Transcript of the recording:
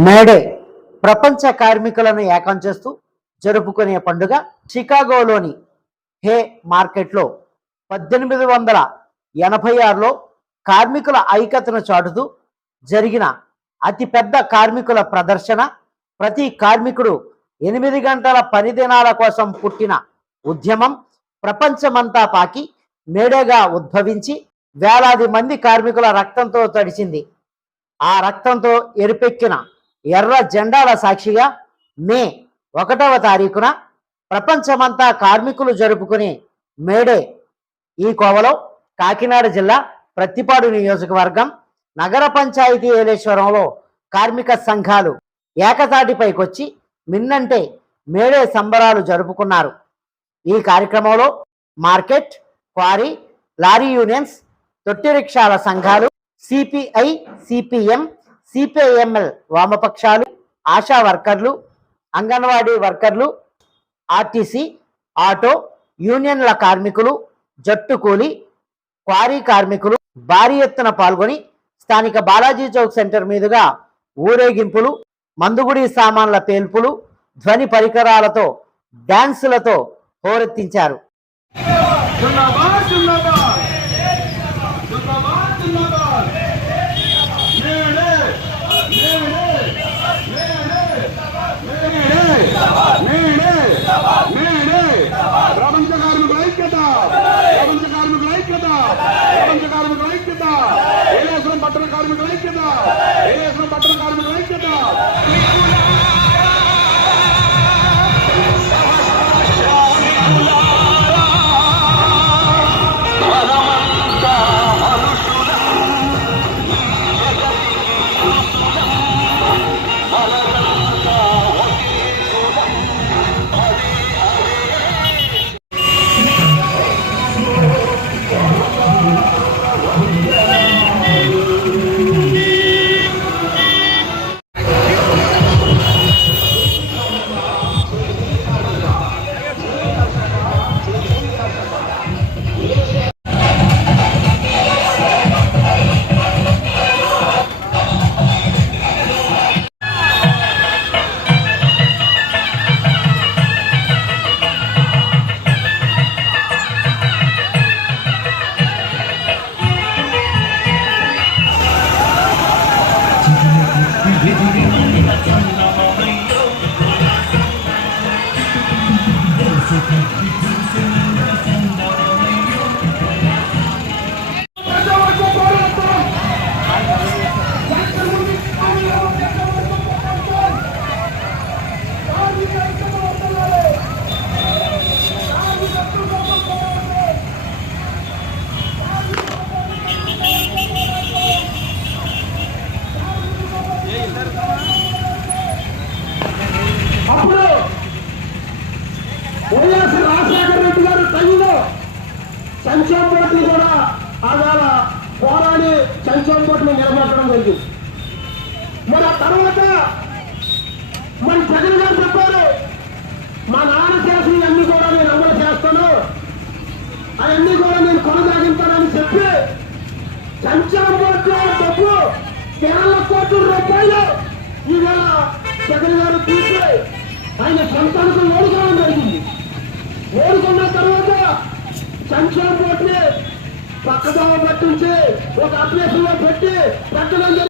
May Day ప్రపంచ కార్మికులను ఏకం చేస్తూ జరుపుకునే పండుగ చికాగోలోని హే మార్కెట్లో పద్దెనిమిది వందల ఎనభై ఆరులో కార్మికుల ఐక్యతను చాటుతూ జరిగిన అతిపెద్ద కార్మికుల ప్రదర్శన. ప్రతి కార్మికుడు ఎనిమిది గంటల పని దినాల కోసం పుట్టిన ఉద్యమం ప్రపంచమంతా పాకి మేడేగా ఉద్భవించి వేలాది మంది కార్మికుల రక్తంతో తడిచింది ఆ రక్తంతో ఎరుపెక్కిన ఎర్ర జెండాల సాక్షిగా మే ఒకటవ తారీఖున ప్రపంచమంతా కార్మికులు జరుపుకునే మేడే ఈ కోవలో కాకినాడ జిల్లా ప్రత్తిపాడు నియోజకవర్గం నగర పంచాయతీ ఏలేశ్వరంలో కార్మిక సంఘాలు ఏకతాటిపైకొచ్చి మిన్నంటే మేడే సంబరాలు జరుపుకున్నారు. ఈ కార్యక్రమంలో మార్కెట్ క్వారీ లారీ యూనియన్స్ తొట్టి రిక్షాల సంఘాలు సిపిఐ సిపిఎం సిపిఐఎంఎల్ వామపక్షాలు ఆశా వర్కర్లు అంగన్వాడీ వర్కర్లు ఆర్టీసీ ఆటో యూనియన్ల కార్మికులు జట్టు కూలి క్వారీ కార్మికులు భారీ ఎత్తున పాల్గొని స్థానిక బాలాజీ చౌక్ సెంటర్ మీదుగా ఊరేగింపులు మందుగుడి సామాన్ల పేల్పులు ధ్వని పరికరాలతో డాన్సులతో హోరెత్తించారు. ప్రపంచ కార్మికుల ఐక్యత. ఏలేశ్వరం పట్టణ కార్మికుల ఐక్యత. ఏలేశ్వరం పట్టణ కార్మికుల ఐక్యత. 你的美丽像你那么美，我的思念像你那么美。టైంలో సంక్షేమ బోర్డుని కూడా ఆవేళ పోరాడి సంక్షేమ బోర్డుని నిలబెట్టడం జరిగింది. మరి ఆ తర్వాత మన జగన్ గారు చెప్పారు మా నాన్న చేసిన అన్ని కూడా నేను అమలు చేస్తాను. అవన్నీ కూడా నేను కొనసాగించానని చెప్పి సంక్షేమ బోర్డులో డబ్బు కేరళ కోట్ల రూపాయలు ఈవేళ జగన్ గారు తీసి ఆయన సొంతానికి ఓడుకోవడం జరిగింది. ఓడుకున్న సంక్షేమ బోర్డుని పక్కదోవ పట్టించి ఒక అభ్యర్థిలో పెట్టి పక్కన